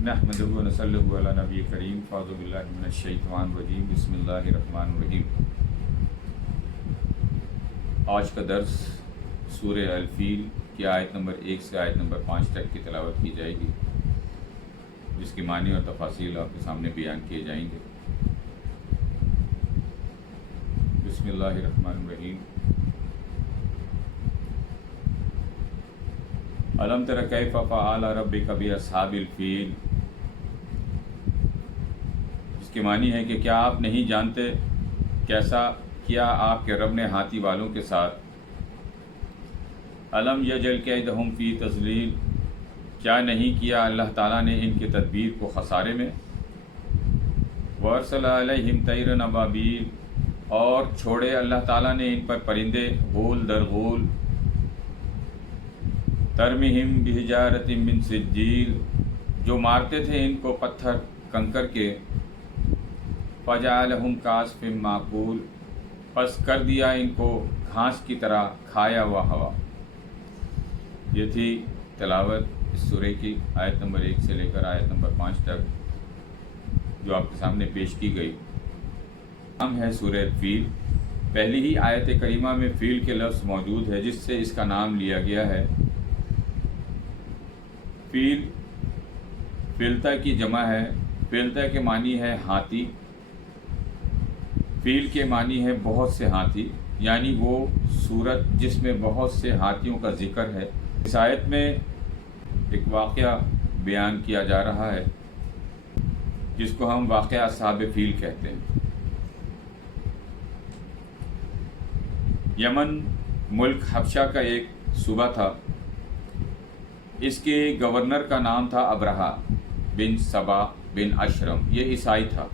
नहमदुहु व नसल्लुहु अला नबी करीम फ़ाज़ु बिल्लाहि मिनश शैतानिर रजीम बिस्मिल्लाहिर रहमानिर रहीम। आज का दर्स सूरह अल-फ़ील की आयत नंबर 1 से आयत नंबर 5 तक की तिलावत की जाएगी, जिसकी मानी और तफासील आपके सामने बयान किए जाएंगे। बिस्मिल्लाहिर रहमानिर रहीम। अलम तरा कैफ़ फ़अल रब्बुका बिअस्हाबिल फ़ील। इसके मानी है कि क्या आप नहीं जानते कैसा किया आपके रब ने हाथी वालों के साथ। अलम यजल कैदहुम फ़ी तज़लील। क्या नहीं किया अल्लाह ताला ने इनके तदबीर को खसारे में। वरसल अलैहिम तैरन अबाबील। और छोड़े अल्लाह ताला ने इन पर परिंदे गोल दर गोल। तरमिहिम बिहिजारतिम मिन सिज्जील। जो मारते थे इनको पत्थर कंकर के। फजअलहुम कास्फिम माकूल। पस कर दिया इनको घास की तरह खाया हुआ हवा। ये थी तिलावत इस सूरह की आयत नंबर 1 से लेकर आयत नंबर 5 तक, जो आपके सामने पेश की गई। नाम है सूरह फ़ील। पहली ही आयत करीमा में फ़ील के लफ्ज़ मौजूद है, जिससे इसका नाम लिया गया है। फ़ील फ़िलता की जमा है। फ़िलता के मानी है हाथी। फ़ील के मानी है बहुत से हाथी, यानी वो सूरत जिसमें बहुत से हाथियों का जिक्र है। इस आयत में एक वाक़या बयान किया जा रहा है, जिसको हम वाक़या अस्हाब फ़ील कहते हैं। यमन मुल्क हबशा का एक सूबा था। इसके गवर्नर का नाम था अब्रहा बिन सबा बिन अशरम। ये ईसाई था।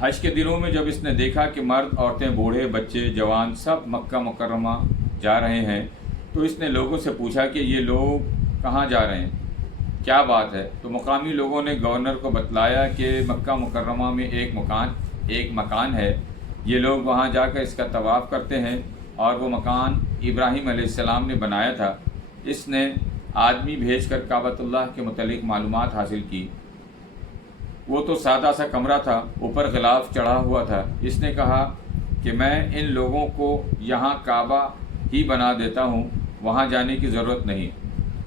हज के दिनों में जब इसने देखा कि मर्द, औरतें, बूढ़े, बच्चे, जवान सब मक्का मुकर्रमा जा रहे हैं, तो इसने लोगों से पूछा कि ये लोग कहाँ जा रहे हैं, क्या बात है। तो मुकामी लोगों ने गवर्नर को बतलाया कि मक्का मुकर्रमा में एक मकान है। ये लोग वहाँ जाकर इसका तवाफ़ करते हैं, और वो मकान इब्राहीम अलैहिस्सलाम ने बनाया था। इसने आदमी भेजकर काबतुल्लाह के मुतल्लिक़ मालूमात हासिल की। वो तो सादा सा कमरा था, ऊपर गिलाफ चढ़ा हुआ था। इसने कहा कि मैं इन लोगों को यहाँ काबा ही बना देता हूँ, वहाँ जाने की ज़रूरत नहीं।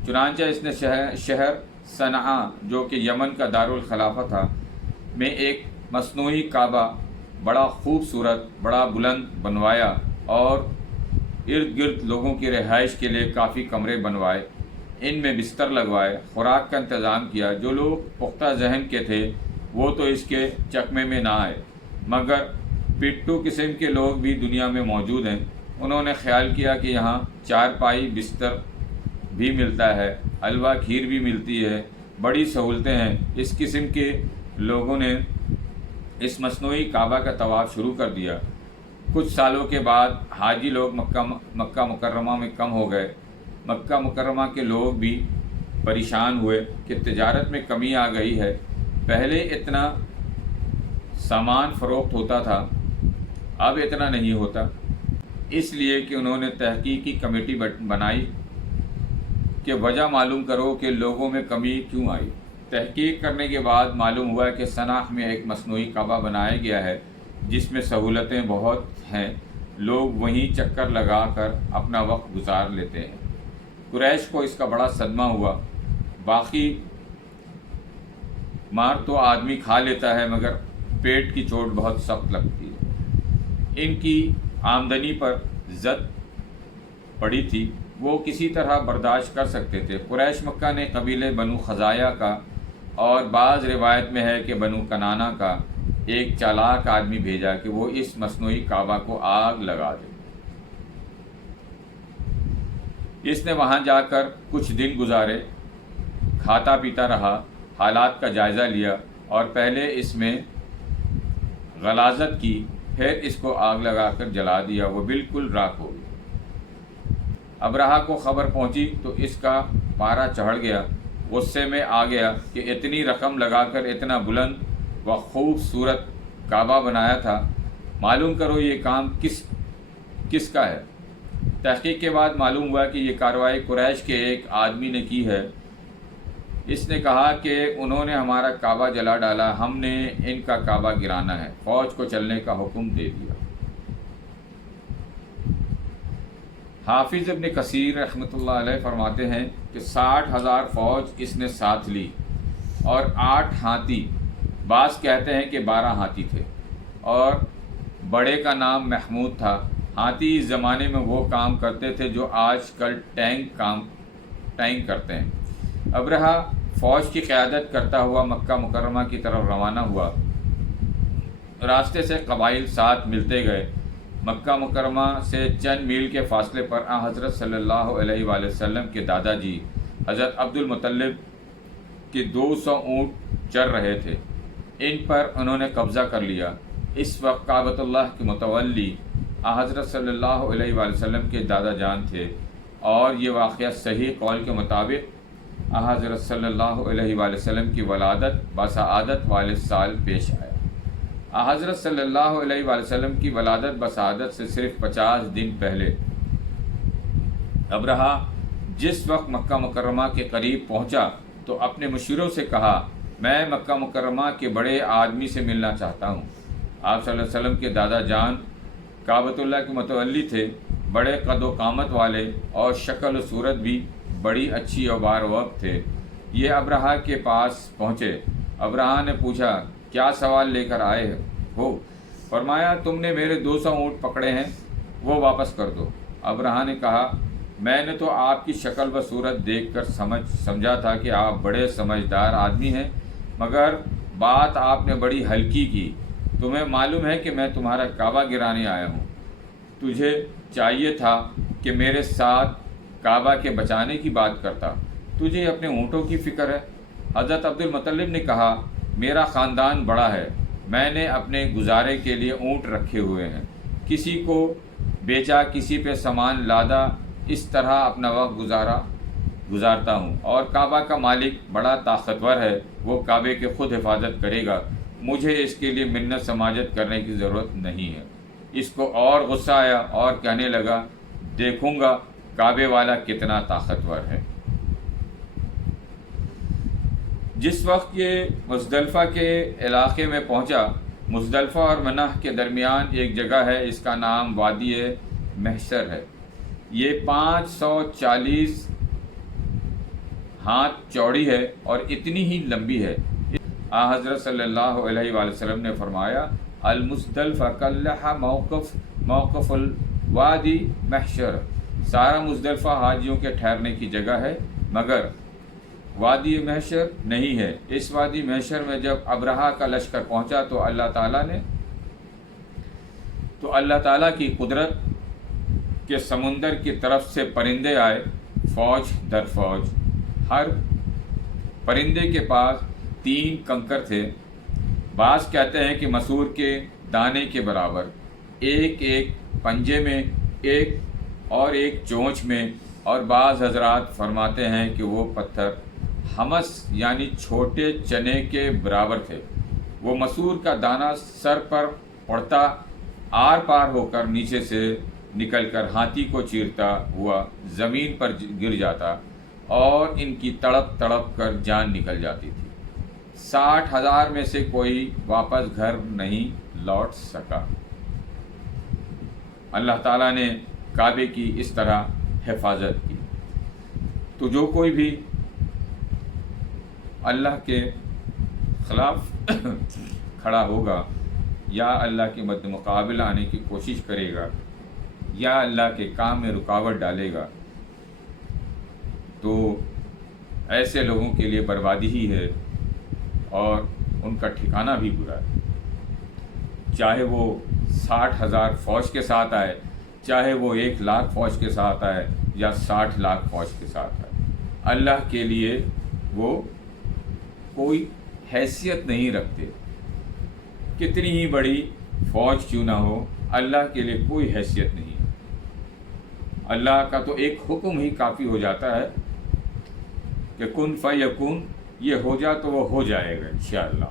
चुनांचे इसने शहर सनआ, जो कि यमन का दारुल खलाफा था, में एक मसनूई काबा बड़ा खूबसूरत, बड़ा बुलंद बनवाया, और इर्द गिर्द लोगों की रिहाइश के लिए काफ़ी कमरे बनवाए, इनमें बिस्तर लगवाए, खुराक का इंतज़ाम किया। जो लोग पुख्ता जहन के थे वो तो इसके चकमे में ना आए, मगर पिट्टू किस्म के लोग भी दुनिया में मौजूद हैं। उन्होंने ख्याल किया कि यहाँ चारपाई बिस्तर भी मिलता है, हलवा खीर भी मिलती है, बड़ी सहूलतें हैं। इस किस्म के लोगों ने इस मसनूई काबा का तवाफ़ शुरू कर दिया। कुछ सालों के बाद हाजी लोग मक्का मुकर्रमा में कम हो गए। मक्का मुकर्रमा के लोग भी परेशान हुए कि तिजारत में कमी आ गई है। पहले इतना सामान फ़रोख्त होता था, अब इतना नहीं होता। इसलिए कि उन्होंने तहकीकी कमेटी बनाई कि वजह मालूम करो कि लोगों में कमी क्यों आई। तहकीक करने के बाद मालूम हुआ कि सनाह में एक मसनूई काबा बनाया गया है, जिसमें सहूलतें बहुत हैं। लोग वहीं चक्कर लगा कर अपना वक्त गुजार लेते हैं। कुरैश को इसका बड़ा सदमा हुआ। बाकी मार तो आदमी खा लेता है, मगर पेट की चोट बहुत सख्त लगती है। इनकी आमदनी पर ज़द पड़ी थी, वो किसी तरह बर्दाश्त कर सकते थे। कुरैश मक्का ने कबीले बनु खज़ाया का, और बाज़ रिवायत में है कि बनु कनाना का एक चालाक आदमी भेजा कि वो इस मसनूई काबा को आग लगा दे। इसने वहाँ जाकर कुछ दिन गुजारे, खाता पीता रहा, हालात का जायज़ा लिया, और पहले इसमें गलाज़त की, फिर इसको आग लगाकर जला दिया। वो बिल्कुल राख हो गई। अब्रहा को ख़बर पहुँची तो इसका पारा चढ़ गया। गुस्से में आ गया कि इतनी रकम लगाकर इतना बुलंद व खूबसूरत काबा बनाया था, मालूम करो ये काम किसका है। तहकीक के बाद मालूम हुआ कि ये कार्रवाई कुरैश के एक आदमी ने की है। اس نے کہا کہ انہوں نے ہمارا کعبہ جلا ڈالا، ہم نے ان کا کعبہ گرانا ہے، فوج کو چلنے کا حکم دے دیا۔ حافظ ابن کثیر رحمۃ اللہ علیہ فرماتے ہیں کہ 60,000 فوج اس نے ساتھ لی اور 8 ہاتھی، بعض کہتے ہیں کہ 12 ہاتھی تھے، اور بڑے کا نام محمود تھا۔ ہاتھی اس زمانے میں وہ کام کرتے تھے جو آج کل ٹینک کرتے ہیں۔ ابرہہ فوج کی قیادت کرتا ہوا مکہ مکرمہ کی طرف روانہ ہوا۔ راستے سے قبائل ساتھ ملتے گئے۔ مکہ مکرمہ سے چند میل کے فاصلے پر حضرت صلی اللہ علیہ وآلہ وسلم کے دادا جی حضرت عبد المطلب کے 200 اونٹ چر رہے تھے، ان پر انہوں نے قبضہ کر لیا۔ اس وقت کعبۃ اللہ کے متولی حضرت صلی اللہ علیہ وآلہ وسلم کے دادا جان تھے، اور یہ واقعہ صحیح قول کے مطابق حضرت صلی اللہ علیہ وآلہ وسلم کی ولادت بسعادت والے سال پیش آیا۔ حضرت صلی اللہ علیہ وآلہ وسلم کی ولادت بسعادت سے صرف 50 دن پہلے ابرہہ جس وقت مکہ مکرمہ کے قریب پہنچا تو اپنے مشیروں سے کہا، میں مکہ مکرمہ کے بڑے آدمی سے ملنا چاہتا ہوں۔ آپ صلی اللہ علیہ وسلم کے دادا جان کعبۃ اللہ کے متولی تھے، بڑے قد و قامت والے اور شکل و صورت بھی بڑی اچھی اور باروقت تھے۔ یہ ابرہہ کے پاس پہنچے۔ ابرہہ نے پوچھا، کیا سوال لے کر آئے ہو؟ فرمایا، تم نے میرے 200 اونٹ پکڑے ہیں، وہ واپس کر دو۔ ابرہہ نے کہا، میں نے تو آپ کی شکل و صورت دیکھ کر سمجھا تھا کہ آپ بڑے سمجھدار آدمی ہیں، مگر بات آپ نے بڑی ہلکی کی۔ تمہیں معلوم ہے کہ میں تمہارا کعبہ گرانے آیا ہوں، تجھے چاہیے تھا کہ میرے ساتھ کعبہ کے بچانے کی بات کرتا، تجھے اپنے اونٹوں کی فکر ہے۔ حضرت عبد المطلب نے کہا، میرا خاندان بڑا ہے، میں نے اپنے گزارے کے لیے اونٹ رکھے ہوئے ہیں، کسی کو بیچا، کسی پہ سامان لادا، اس طرح اپنا وقت گزارتا ہوں، اور کعبہ کا مالک بڑا طاقتور ہے، وہ کعبے کی خود حفاظت کرے گا، مجھے اس کے لیے منت سماجت کرنے کی ضرورت نہیں ہے۔ اس کو اور غصہ آیا اور کہنے لگا، دیکھوں گا کعبے والا کتنا طاقتور ہے۔ جس وقت یہ مزدلفہ کے علاقے میں پہنچا، مزدلفہ اور منہ کے درمیان ایک جگہ ہے، اس کا نام وادی محشر ہے۔ یہ 540 ہاتھ چوڑی ہے اور اتنی ہی لمبی ہے۔ حضرت صلی اللہ علیہ وآلہ وسلم نے فرمایا، المزدلفہ کلھا موقف الوادی محشر، سارا مزدلفہ حاجیوں کے ٹھہرنے کی جگہ ہے، مگر وادی محشر نہیں ہے۔ اس وادی محشر میں جب ابرہہ کا لشکر پہنچا تو اللہ تعالیٰ کی قدرت کے سمندر کی طرف سے پرندے آئے، فوج در فوج۔ ہر پرندے کے پاس 3 کنکر تھے، بعض کہتے ہیں کہ مسور کے دانے کے برابر، ایک پنجے میں، ایک چونچ میں، اور بعض حضرات فرماتے ہیں کہ وہ پتھر ہمس یعنی چھوٹے چنے کے برابر تھے۔ وہ مسور کا دانہ سر پر پڑتا، آر پار ہو کر نیچے سے نکل کر ہاتھی کو چیرتا ہوا زمین پر گر جاتا اور ان کی تڑپ تڑپ کر جان نکل جاتی تھی۔ 60,000 میں سے کوئی واپس گھر نہیں لوٹ سکا۔ اللہ تعالیٰ نے کعبے کی اس طرح حفاظت کی۔ تو جو کوئی بھی اللہ کے خلاف کھڑا ہوگا، یا اللہ کے مد مقابل آنے کی کوشش کرے گا، یا اللہ کے کام میں رکاوٹ ڈالے گا، تو ایسے لوگوں کے لیے بربادی ہی ہے اور ان کا ٹھکانہ بھی برا ہے۔ چاہے وہ 60,000 فوج کے ساتھ آئے، چاہے وہ 1,00,000 فوج کے ساتھ آئے، یا 60,00,000 فوج کے ساتھ آئے، اللہ کے لیے وہ کوئی حیثیت نہیں رکھتے۔ کتنی ہی بڑی فوج کیوں نہ ہو، اللہ کے لیے کوئی حیثیت نہیں۔ اللہ کا تو ایک حکم ہی کافی ہو جاتا ہے کہ کن فیکون، یہ ہو جا تو وہ ہو جائے گا انشاءاللہ۔